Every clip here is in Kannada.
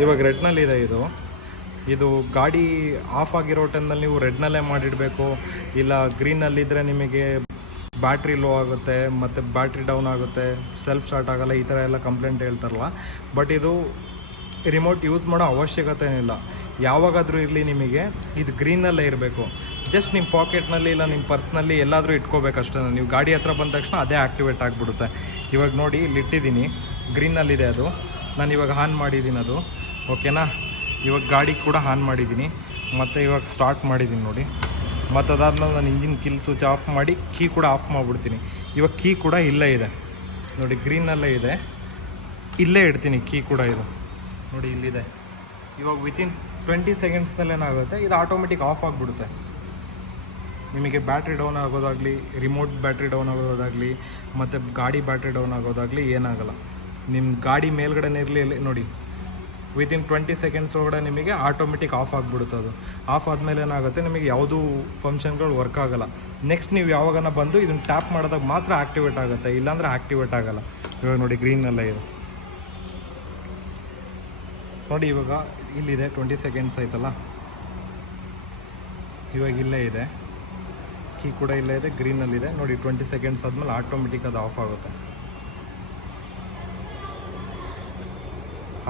ಇವಾಗ ರೆಡ್ನಲ್ಲಿದೆ ಇದು ಗಾಡಿ ಆಫ್ ಆಗಿರೋ ಟೈಮ್ನಲ್ಲಿ ನೀವು ರೆಡ್ನಲ್ಲೇ ಮಾಡಿಡಬೇಕು. ಇಲ್ಲ ಗ್ರೀನಲ್ಲಿದ್ದರೆ ನಿಮಗೆ ಬ್ಯಾಟ್ರಿ ಲೋ ಆಗುತ್ತೆ ಮತ್ತು ಬ್ಯಾಟ್ರಿ ಡೌನ್ ಆಗುತ್ತೆ, ಸೆಲ್ಫ್ ಸ್ಟಾರ್ಟ್ ಆಗೋಲ್ಲ, ಈ ಥರ ಎಲ್ಲ ಕಂಪ್ಲೇಂಟ್ ಹೇಳ್ತಾರಲ್ಲ. ಬಟ್ ಇದು ರಿಮೋಟ್ ಯೂಸ್ ಮಾಡೋ ಅವಶ್ಯಕತೆ ಏನಿಲ್ಲ. ಯಾವಾಗಾದರೂ ಇರಲಿ ನಿಮಗೆ ಇದು ಗ್ರೀನಲ್ಲೇ ಇರಬೇಕು. ಜಸ್ಟ್ ನಿಮ್ಮ ಪಾಕೆಟ್ನಲ್ಲಿ ಇಲ್ಲ ನಿಮ್ಮ ಪರ್ಸ್ನಲ್ಲಿ ಎಲ್ಲಾದರೂ ಇಟ್ಕೋಬೇಕಷ್ಟೇ. ನೀವು ಗಾಡಿ ಹತ್ರ ಬಂದ ತಕ್ಷಣ ಅದೇ ಆ್ಯಕ್ಟಿವೇಟ್ ಆಗಿಬಿಡುತ್ತೆ. ಇವಾಗ ನೋಡಿ ಇಲ್ಲಿ ಇಟ್ಟಿದ್ದೀನಿ, ಗ್ರೀನಲ್ಲಿದೆ ಅದು. ನಾನು ಇವಾಗ ಆನ್ ಮಾಡಿದ್ದೀನಿ ಅದು, ಓಕೆನಾ. ಇವಾಗ ಗಾಡಿ ಕೂಡ ಆನ್ ಮಾಡಿದ್ದೀನಿ ಮತ್ತು ಇವಾಗ ಸ್ಟಾರ್ಟ್ ಮಾಡಿದ್ದೀನಿ ನೋಡಿ. ಮತ್ತು ಅದಾದ್ಮೇಲೆ ನಾನು ಇಂಜಿನ್ ಕಿಲ್ ಸ್ವಿಚ್ ಆಫ್ ಮಾಡಿ ಕೀ ಕೂಡ ಆಫ್ ಮಾಡಿಬಿಡ್ತೀನಿ. ಇವಾಗ ಕೀ ಕೂಡ ಇಲ್ಲೇ ಇದೆ ನೋಡಿ, ಗ್ರೀನಲ್ಲೇ ಇದೆ, ಇಲ್ಲೇ ಇಡ್ತೀನಿ ಕೀ ಕೂಡ. ಇದು ನೋಡಿ ಇಲ್ಲಿದೆ. ಇವಾಗ ವಿತಿನ್ 20 ಸೆಕೆಂಡ್ಸ್ನಲ್ಲಿ ಏನಾಗುತ್ತೆ, ಇದು ಆಟೋಮೆಟಿಕ್ ಆಫ್ ಆಗಿಬಿಡುತ್ತೆ. ನಿಮಗೆ ಬ್ಯಾಟ್ರಿ ಡೌನ್ ಆಗೋದಾಗಲಿ, ರಿಮೋಟ್ ಬ್ಯಾಟ್ರಿ ಡೌನ್ ಆಗೋದಾಗಲಿ, ಮತ್ತು ಗಾಡಿ ಬ್ಯಾಟ್ರಿ ಡೌನ್ ಆಗೋದಾಗಲಿ ಏನಾಗಲ್ಲ. ನಿಮ್ಮ ಗಾಡಿ ಮೇಲ್ಗಡೆನೇ ಇರಲಿ ನೋಡಿ, ವಿತಿನ್ 20 ಸೆಕೆಂಡ್ಸ್ ಒಳಗಡೆ ನಿಮಗೆ ಆಟೋಮೆಟಿಕ್ ಆಫ್ ಆಗಿಬಿಡುತ್ತೆ. ಅದು ಆಫ್ ಆದಮೇಲೆ ಏನಾಗುತ್ತೆ, ನಿಮಗೆ ಯಾವುದೂ ಫಂಕ್ಷನ್ಗಳು ವರ್ಕ್ ಆಗೋಲ್ಲ. ನೆಕ್ಸ್ಟ್ ನೀವು ಯಾವಾಗನ ಬಂದು ಇದನ್ನು ಟ್ಯಾಪ್ ಮಾಡಿದಾಗ ಮಾತ್ರ ಆ್ಯಕ್ಟಿವೇಟ್ ಆಗುತ್ತೆ, ಇಲ್ಲಾಂದರೆ ಆ್ಯಕ್ಟಿವೇಟ್ ಆಗೋಲ್ಲ. ಇವಾಗ ನೋಡಿ ಗ್ರೀನಲ್ಲೇ ಇದೆ ನೋಡಿ. ಇವಾಗ ಇಲ್ಲಿದೆ 20 ಸೆಕೆಂಡ್ಸ್ ಆಯ್ತಲ್ಲ, ಇವಾಗ ಇಲ್ಲೇ ಇದೆ, ಕೀ ಕೂಡ ಇಲ್ಲೇ ಇದೆ, ಗ್ರೀನಲ್ಲಿದೆ ನೋಡಿ. 20 ಸೆಕೆಂಡ್ಸ್ ಆದಮೇಲೆ ಆಟೋಮೆಟಿಕ್ ಅದು ಆಫ್ ಆಗುತ್ತೆ.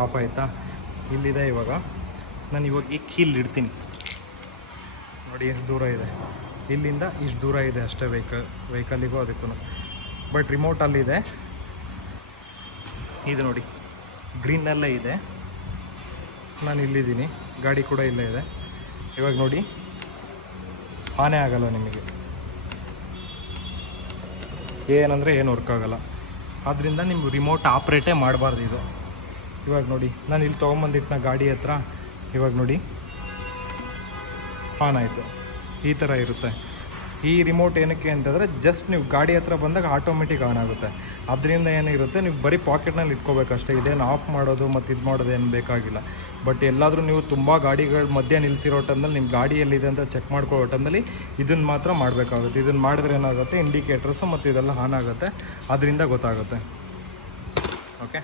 ಆಫ್ ಆಯಿತಾ? ಇಲ್ಲಿದೆ. ಇವಾಗ ನಾನು ಈ ಕೀಲ್ ಇಡ್ತೀನಿ ನೋಡಿ, ಎಷ್ಟು ದೂರ ಇದೆ, ಇಲ್ಲಿಂದ ಇಷ್ಟು ದೂರ ಇದೆ ಅಷ್ಟೇ ವೆಹಿಕಲ್ಲಿಗೂ ಅದಕ್ಕೂ. ಬಟ್ ರಿಮೋಟ್ ಅಲ್ಲಿದೆ, ಇದು ನೋಡಿ ಗ್ರೀನಲ್ಲೇ ಇದೆ. ನಾನು ಇಲ್ಲಿದ್ದೀನಿ, ಗಾಡಿ ಕೂಡ ಇಲ್ಲೇ ಇದೆ. ಇವಾಗ ನೋಡಿ ಆನೇ ಆಗಲ್ಲ ನಿಮಗೆ, ಏನಂದರೆ ಏನು ವರ್ಕ್ ಆಗೋಲ್ಲ. ಆದ್ದರಿಂದ ನಿಮ್ಮ ರಿಮೋಟ್ ಆಪ್ರೇಟೇ ಮಾಡಬಾರ್ದು ಇದು. ಇವಾಗ ನೋಡಿ ನಾನು ಇಲ್ಲಿ ತೊಗೊಂಬಂದಿಟ್ಟನ ಗಾಡಿ ಹತ್ರ, ಇವಾಗ ನೋಡಿ ಆನ್ ಆಯಿತು. ಈ ಥರ ಇರುತ್ತೆ ಈ ರಿಮೋಟ್. ಏನಕ್ಕೆ ಅಂತಂದರೆ ಜಸ್ಟ್ ನೀವು ಗಾಡಿ ಹತ್ರ ಬಂದಾಗ ಆಟೋಮೆಟಿಕ್ ಆನ್ ಆಗುತ್ತೆ. ಅದರಿಂದ ಏನಿರುತ್ತೆ, ನೀವು ಬರೀ ಪಾಕೆಟ್ನಲ್ಲಿ ಇಟ್ಕೋಬೇಕಷ್ಟೇ. ಇದೇನು ಆಫ್ ಮಾಡೋದು ಮತ್ತು ಇದು ಮಾಡೋದು ಏನು ಬೇಕಾಗಿಲ್ಲ. ಬಟ್ ಎಲ್ಲಾದರೂ ನೀವು ತುಂಬ ಗಾಡಿಗಳ ಮಧ್ಯೆ ನಿಲ್ಸಿರೋ ಟೈಮ್ನಲ್ಲಿ ನಿಮ್ಮ ಗಾಡಿ ಎಲ್ಲಿದೆ ಅಂತ ಚೆಕ್ ಮಾಡ್ಕೊಳ್ಳೋ ಟೈಮ್ನಲ್ಲಿ ಇದನ್ನು ಮಾತ್ರ ಮಾಡಬೇಕಾಗುತ್ತೆ. ಇದನ್ನು ಮಾಡಿದ್ರೆ ಏನಾಗುತ್ತೆ, ಇಂಡಿಕೇಟರ್ಸು ಮತ್ತು ಇದೆಲ್ಲ ಆನ್ ಆಗುತ್ತೆ, ಅದರಿಂದ ಗೊತ್ತಾಗುತ್ತೆ. ಓಕೆ.